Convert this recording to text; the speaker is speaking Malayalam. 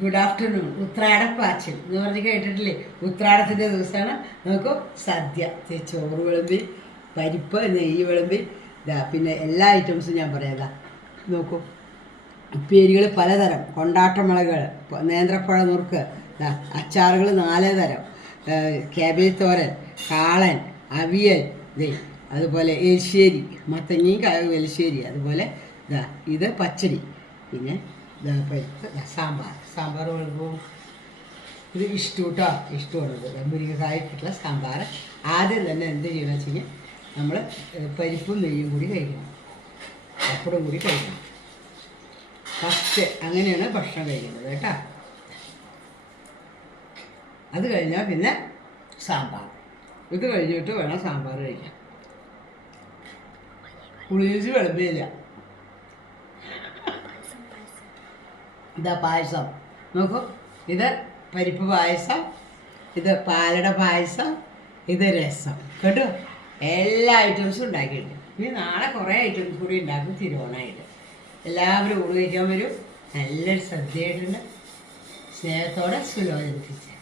Good afternoon. ഉത്രാടപ്പാച്ചിൽ എന്ന് പറഞ്ഞ് കേട്ടിട്ടില്ലേ? ഉത്രാടത്തിൻ്റെ ദിവസമാണ്. നമുക്ക് സദ്യ, ചോറ് വിളമ്പി, പരിപ്പ്, നെയ്യ് വിളമ്പി, ഇതാ പിന്നെ എല്ലാ ഐറ്റംസും ഞാൻ പറയാം. നോക്കൂ, ഉപ്പേരികൾ പലതരം, കൊണ്ടാട്ടമുളകൾ, നേന്ത്രപ്പഴ നുറുക്ക്, അച്ചാറുകൾ 4 തരം, കാബേജ് തോരൻ, കാളൻ, അവിയൽ, അതുപോലെ എലിശ്ശേരി, മത്തങ്ങയും എലിശ്ശേരി, അതുപോലെ ഇത് പച്ചടി, പിന്നെ സാമ്പാർ വിളമ്പും. ഇത് ഇഷ്ടം ഇഷ്ടമുള്ളത് മുരിങ്ങക്കായ്ക്കുള്ള സാമ്പാർ. ആദ്യം തന്നെ എന്ത് ചെയ്യണമെന്ന് വെച്ച് കഴിഞ്ഞാൽ നമ്മൾ പരിപ്പും നെയ്യും കൂടി കഴിക്കണം, പപ്പടം കൂടി കഴിക്കണം. ഫസ്റ്റ് അങ്ങനെയാണ് ഭക്ഷണം കഴിക്കുന്നത് കേട്ടോ. അത് കഴിഞ്ഞാൽ പിന്നെ സാമ്പാർ. ഇത് കഴിഞ്ഞിട്ട് വേണം സാമ്പാർ കഴിക്കാൻ. പുളിയിച്ച് വിളമ്പിയില്ല. ഇതാ പായസം നോക്കൂ, ഇത് പരിപ്പ് പായസം, ഇത് പാലട പായസം, ഇത് രസം കേട്ടോ. എല്ലാ ഐറ്റംസും ഉണ്ടാക്കിയിട്ടുണ്ട്. ഇനി നാളെ കുറേ ഐറ്റംസ് കൂടി ഉണ്ടാക്കും തിരുവോണമായിട്ട്. എല്ലാവരും ഊണ് കഴിക്കാൻ വരും. നല്ലൊരു സദ്യയായിട്ടുണ്ട്. സ്നേഹത്തോടെ സുലോചന ടീച്ചർ.